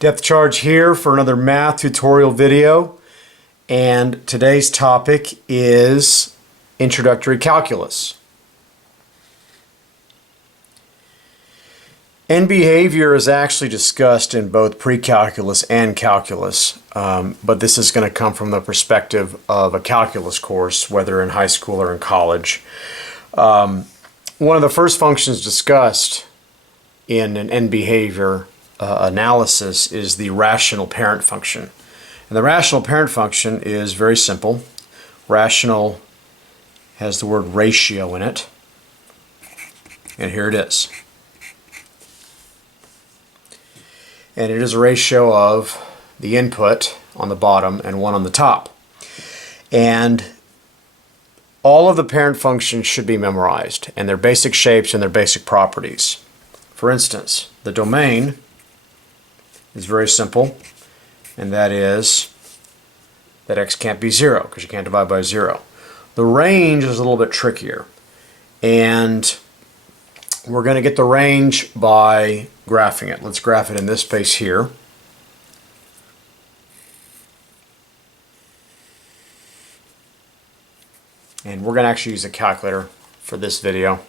Depth charge here for another math tutorial video, and today's topic is introductory calculus. End behavior is actually discussed in both pre-calculus and calculus, but this is going to come from the perspective of a calculus course, whether in high school or in college. One of the first functions discussed in an end behavior analysis is the rational parent function. And the rational parent function is very simple. Rational has the word ratio in it. And here it is. And it is a ratio of the input on the bottom and one on the top. And all of the parent functions should be memorized, and their basic shapes and their basic properties. For instance, the domain is very simple, and that is that x can't be 0 because you can't divide by 0. The range is a little bit trickier, and we're going to get the range by graphing it. Let's graph it in this space here. And we're going to actually use a calculator for this video.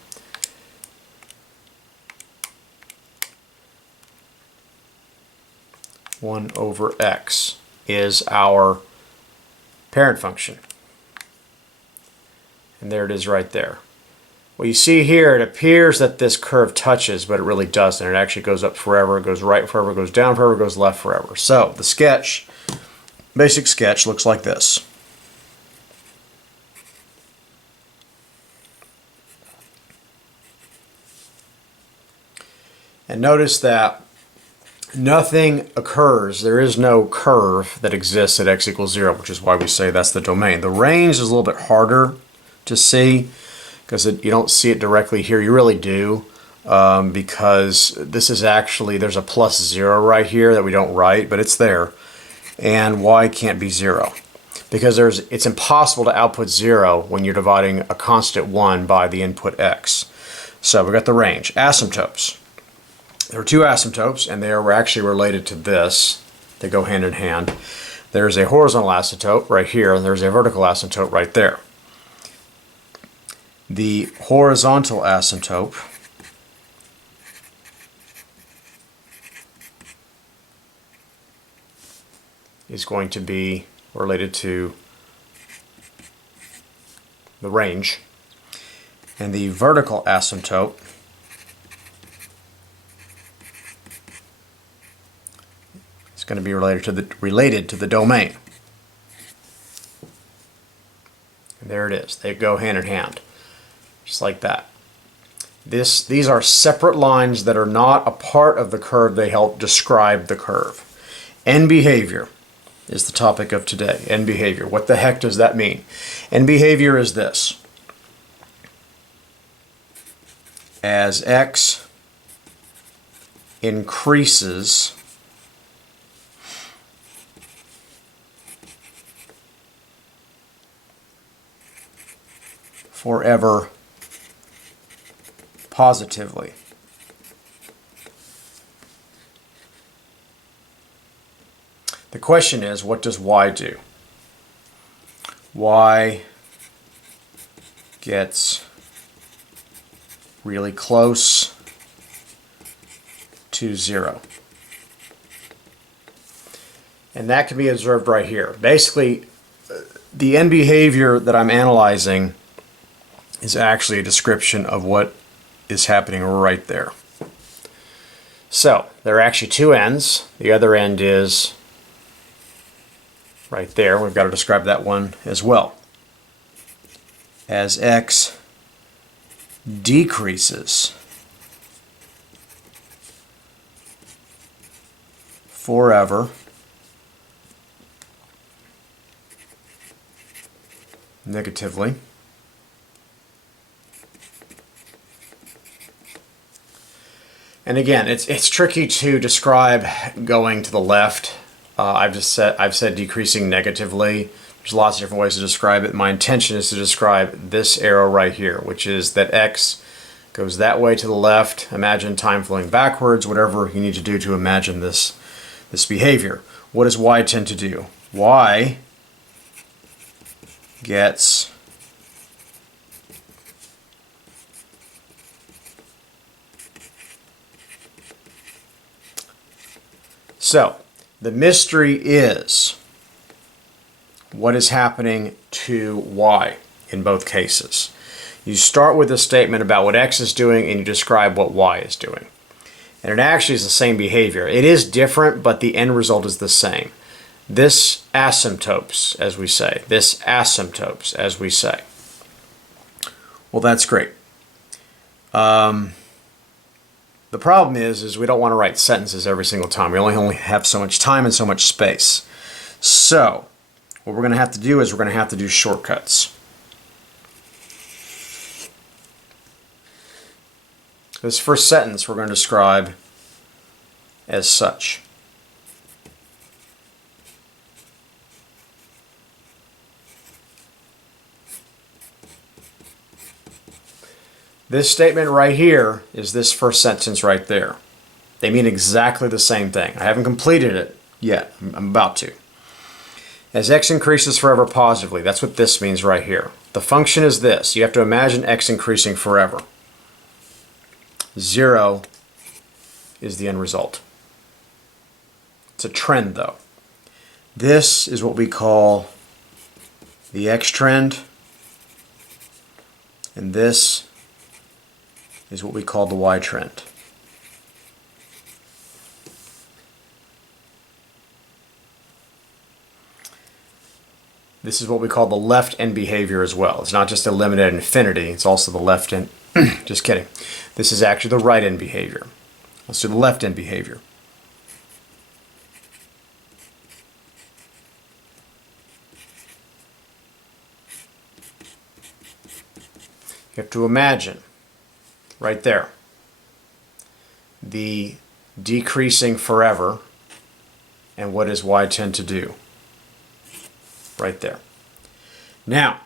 One over x is our parent function. And there it is right there. Well, you see here, it appears that this curve touches, but it really doesn't. It actually goes up forever, it goes right forever, it goes down forever, it goes left forever. So the sketch, basic sketch, looks like this. And notice that nothing occurs. There is no curve that exists at x equals 0, which is why we say that's the domain. The range is a little bit harder to see because you don't see it directly here. You really do because this is actually, there's a plus 0 right here that we don't write, but it's there. And y can't be 0 because it's impossible to output 0 when you're dividing a constant 1 by the input x. So we've got the range. Asymptotes. There are two asymptotes, and they are actually related to this. They go hand in hand. There's a horizontal asymptote right here, and there's a vertical asymptote right there. The horizontal asymptote is going to be related to the range, and the vertical asymptote is going to be related to the domain. And there it is. They go hand in hand, just like that. These are separate lines that are not a part of the curve. They help describe the curve. End behavior is the topic of today. End behavior. What the heck does that mean? End behavior is this. As x increases, forever positively. The question is, what does y do? Y gets really close to 0. And that can be observed right here. Basically, the end behavior that I'm analyzing is actually a description of what is happening right there. So there are actually two ends. The other end is right there. We've got to describe that one as well. As x decreases forever negatively, and again, it's tricky to describe going to the left. I've said decreasing negatively. There's lots of different ways to describe it. My intention is to describe this arrow right here, which is that x goes that way to the left. Imagine time flowing backwards, whatever you need to do to imagine this this behavior. What does y tend to do? Y gets so the mystery is what is happening to y in both cases. You start with a statement about what x is doing and you describe what y is doing. And it actually is the same behavior. It is different, but the end result is the same. This asymptotes, as we say. This asymptotes, as we say. Well, that's great. The problem is we don't want to write sentences every single time. We only have so much time and so much space. So, what we're going to have to do is we're going to have to do shortcuts. This first sentence we're going to describe as such. This statement right here is this first sentence right there. They mean exactly the same thing. I haven't completed it yet. I'm about to. As x increases forever positively, that's what this means right here. The function is this. You have to imagine x increasing forever. 0 is the end result. It's a trend though. This is what we call the x trend, and this is what we call the y trend. This is what we call the left end behavior as well. It's not just a limit at infinity, it's also the left end. Just kidding. This is actually the right end behavior. Let's do the left end behavior. You have to imagine right there the decreasing forever, and what does y tend to do? Right there. Now,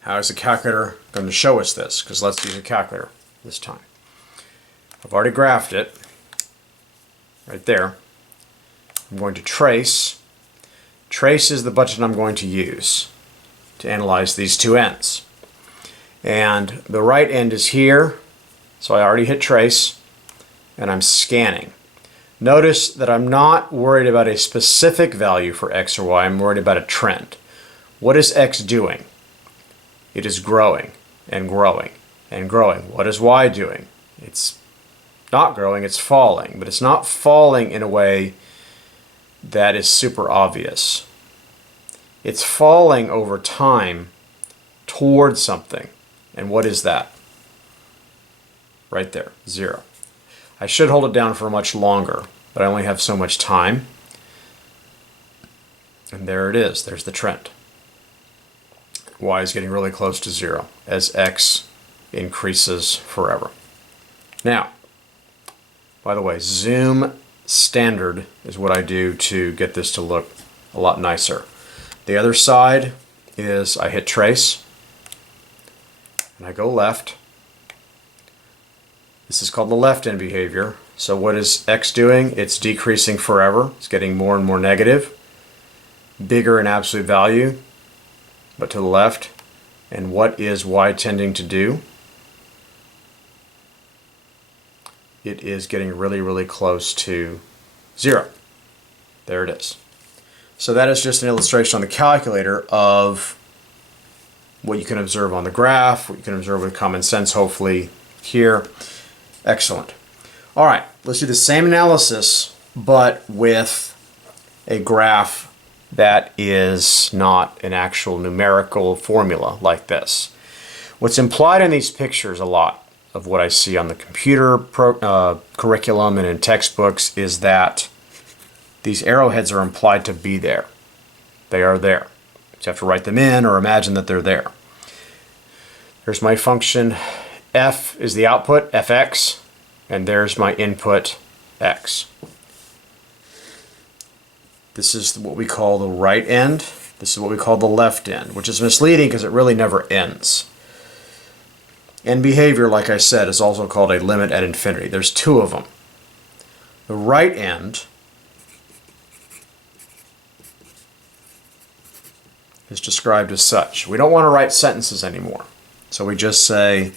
how is the calculator going to show us this? Because let's use a calculator this time. I've already graphed it right there. I'm going to trace. Trace is the button I'm going to use to analyze these two ends. And the right end is here, so I already hit trace, and I'm scanning. Notice that I'm not worried about a specific value for x or y, I'm worried about a trend. What is x doing? It is growing and growing and growing. What is y doing? It's not growing, it's falling, but it's not falling in a way that is super obvious. It's falling over time towards something. And what is that? Right there, 0. I should hold it down for much longer, but I only have so much time. And there it is, there's the trend. Y is getting really close to 0 as x increases forever. Now, by the way, zoom standard is what I do to get this to look a lot nicer. The other side is I hit trace, and I go left. This is called the left end behavior. So what is x doing? It's decreasing forever. It's getting more and more negative, bigger in absolute value, but to the left. And what is y tending to do? It is getting really, really close to 0. There it is. So that is just an illustration on the calculator of what you can observe on the graph, what you can observe with common sense, hopefully, here. Excellent. All right, let's do the same analysis, but with a graph that is not an actual numerical formula like this. What's implied in these pictures, a lot of what I see on the computer curriculum and in textbooks, is that these arrowheads are implied to be there. They are there. You have to write them in or imagine that they're there. There's my function. F is the output, fx, and there's my input, x. This is what we call the right end. This is what we call the left end, which is misleading because it really never ends. End behavior, like I said, is also called a limit at infinity. There's two of them. The right end is described as such. We don't want to write sentences anymore. So we just say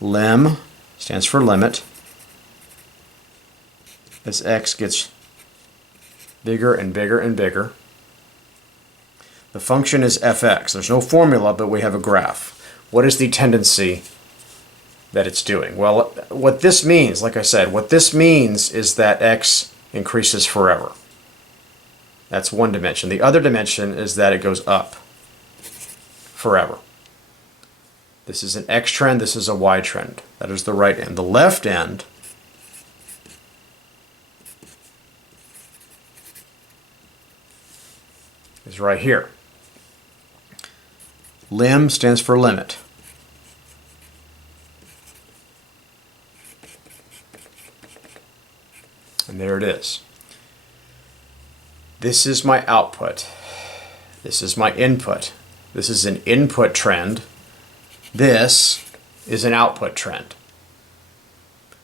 lim stands for limit as x gets bigger and bigger and bigger. The function is fx. There's no formula, but we have a graph. What is the tendency that it's doing? Well, what this means, like I said, what this means is that x increases forever. That's one dimension. The other dimension is that it goes up forever. This is an x trend, this is a y trend. That is the right end. The left end is right here. Lim stands for limit. And there it is. This is my output. This is my input. This is an input trend. This is an output trend.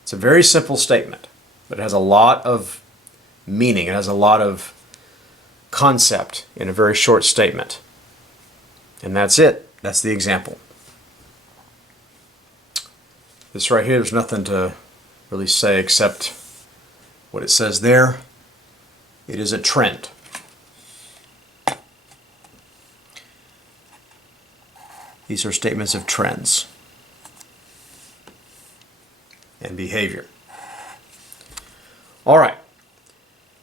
It's a very simple statement, but it has a lot of meaning. It has a lot of concept in a very short statement. And that's it. That's the example. This right here, there's nothing to really say except what it says there. It is a trend. These are statements of trends and behavior. All right.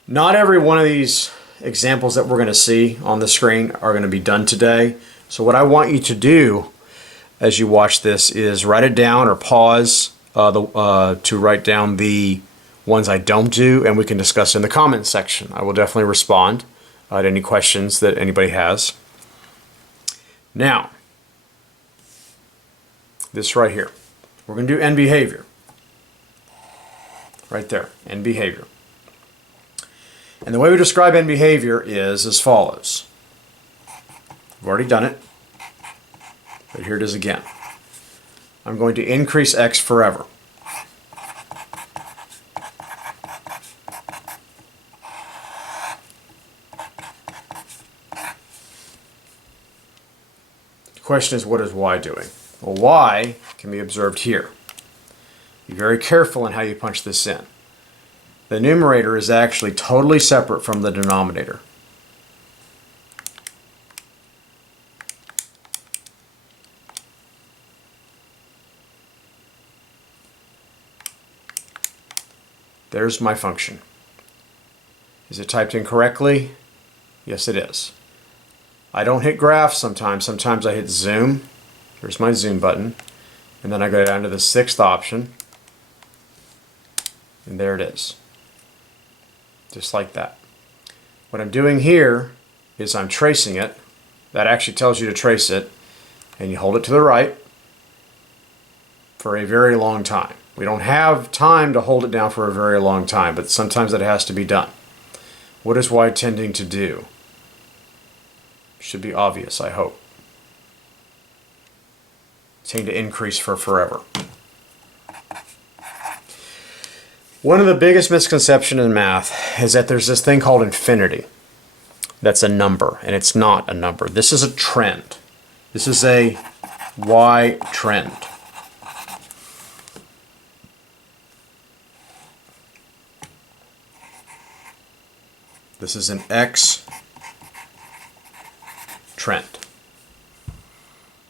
Not every one of these examples that we're going to see on the screen are going to be done today. So what I want you to do as you watch this is write it down or pause to write down the ones I don't do, and we can discuss in the comments section. I will definitely respond to any questions that anybody has. Now, this right here, we're going to do end behavior. Right there, end behavior. And the way we describe end behavior is as follows. I've already done it, but here it is again. I'm going to increase x forever. The question is, what is y doing? Well, y can be observed here. Be very careful in how you punch this in. The numerator is actually totally separate from the denominator. There's my function. Is it typed in correctly? Yes, it is. I don't hit graph sometimes. Sometimes I hit zoom. There's my zoom button. And then I go down to the 6th option. And there it is. Just like that. What I'm doing here is I'm tracing it. That actually tells you to trace it. And you hold it to the right for a very long time. We don't have time to hold it down for a very long time, but sometimes that has to be done. What is y tending to do? Should be obvious, I hope. It's tending to increase for forever. One of the biggest misconceptions in math is that there's this thing called infinity. That's a number, and it's not a number. This is a trend. This is a y trend. This is an x trend.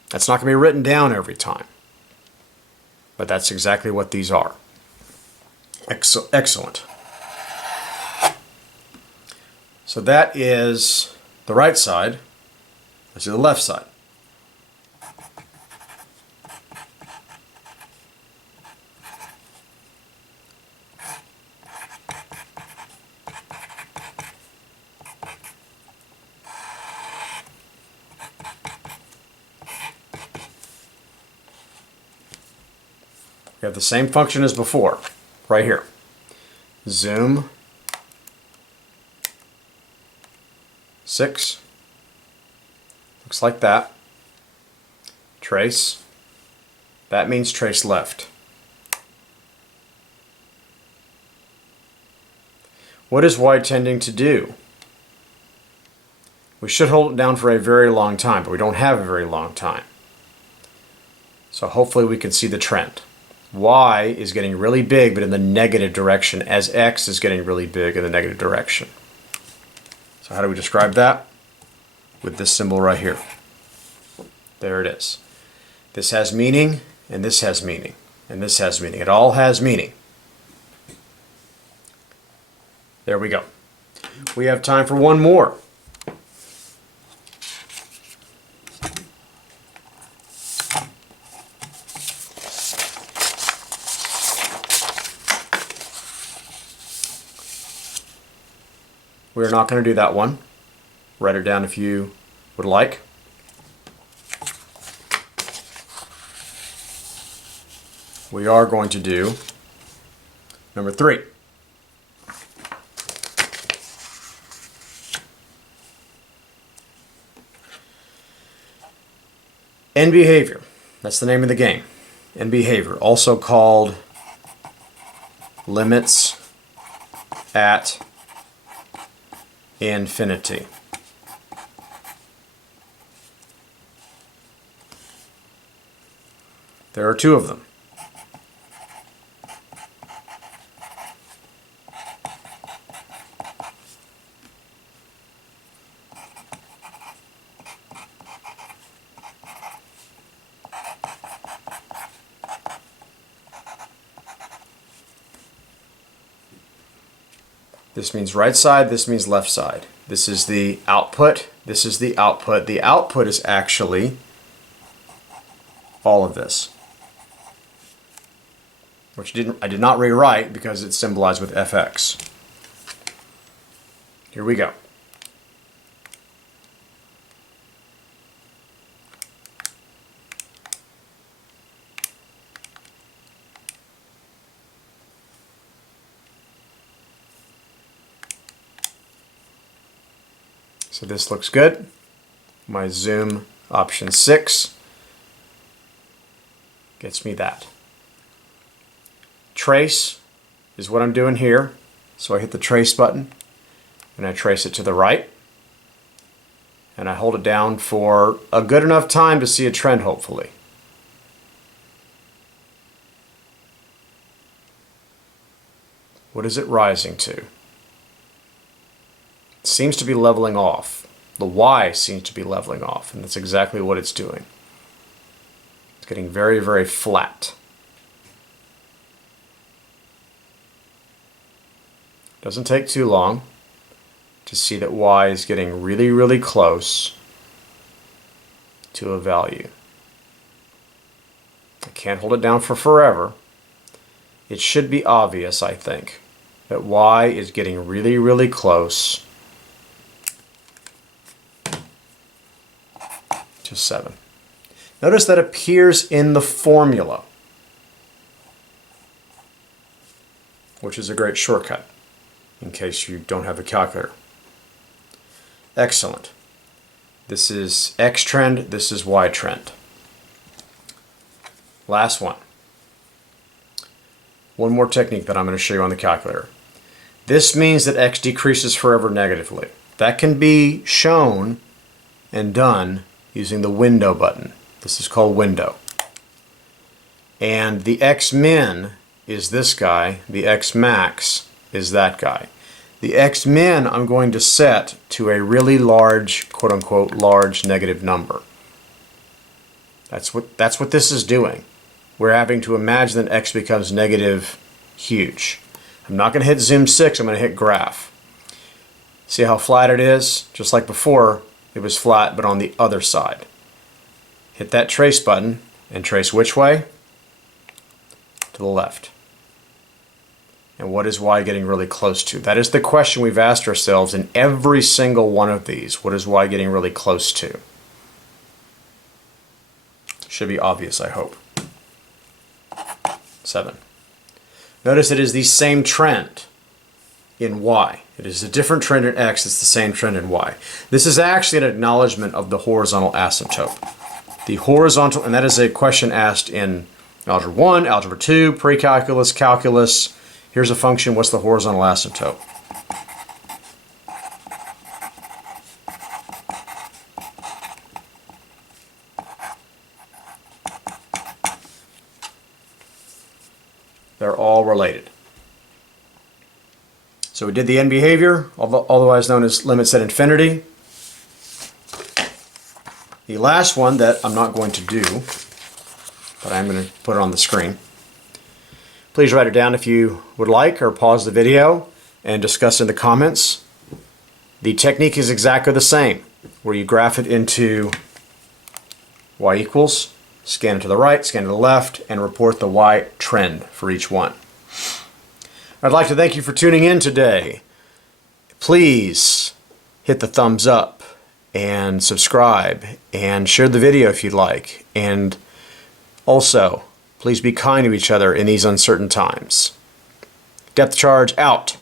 That's not going to be written down every time, but that's exactly what these are. Excellent. So that is the right side. Let's do the left side. We have the same function as before, right here. Zoom, 6, looks like that. Trace, that means trace left. What is y tending to do? We should hold it down for a very long time, but we don't have a very long time. So hopefully we can see the trend. Y is getting really big, but in the negative direction, as X is getting really big in the negative direction. So how do we describe that? With this symbol right here. There it is. This has meaning, and this has meaning, and this has meaning. It all has meaning. There we go. We have time for one more. We're not going to do that one. Write it down if you would like. We are going to do number 3. End behavior. That's the name of the game. End behavior, also called limits at infinity. There are 2 of them. This means right side, this means left side. This is the output, this is the output. The output is actually all of this, which I did not rewrite because it's symbolized with fx. Here we go. So this looks good. My zoom option 6 gets me that. Trace is what I'm doing here. So I hit the trace button and I trace it to the right. And I hold it down for a good enough time to see a trend, hopefully. What is it rising to? It seems to be leveling off. The Y seems to be leveling off, and that's exactly what it's doing. It's getting very, very flat. Doesn't take too long to see that Y is getting really, really close to a value. I can't hold it down for forever. It should be obvious, I think, that Y is getting really, really close to 7. Notice that appears in the formula, which is a great shortcut in case you don't have a calculator. Excellent. This is X trend, this is Y trend. Last one. One more technique that I'm going to show you on the calculator. This means that X decreases forever negatively. That can be shown and done using the window button. This is called window. And the X min is this guy, the X max is that guy. The X min I'm going to set to a really large, quote unquote, large negative number. That's what this is doing. We're having to imagine that X becomes negative huge. I'm not going to hit zoom 6, I'm going to hit graph. See how flat it is? Just like before, it was flat, but on the other side. Hit that trace button and trace which way? To the left. And what is Y getting really close to? That is the question we've asked ourselves in every single one of these. What is Y getting really close to? Should be obvious, I hope. 7. Notice it is the same trend in Y. It is a different trend in X, it's the same trend in Y. This is actually an acknowledgement of the horizontal asymptote. The horizontal, and that is a question asked in Algebra 1, Algebra 2, pre-calculus, calculus. Here's a function, what's the horizontal asymptote? So we did the end behavior, otherwise known as limits at infinity. The last one that I'm not going to do, but I'm going to put it on the screen. Please write it down if you would like, or pause the video and discuss in the comments. The technique is exactly the same, where you graph it into y equals, scan it to the right, scan to the left, and report the y trend for each one. I'd like to thank you for tuning in today. Please hit the thumbs up and subscribe and share the video if you'd like. And also, please be kind to each other in these uncertain times. Depth charge out.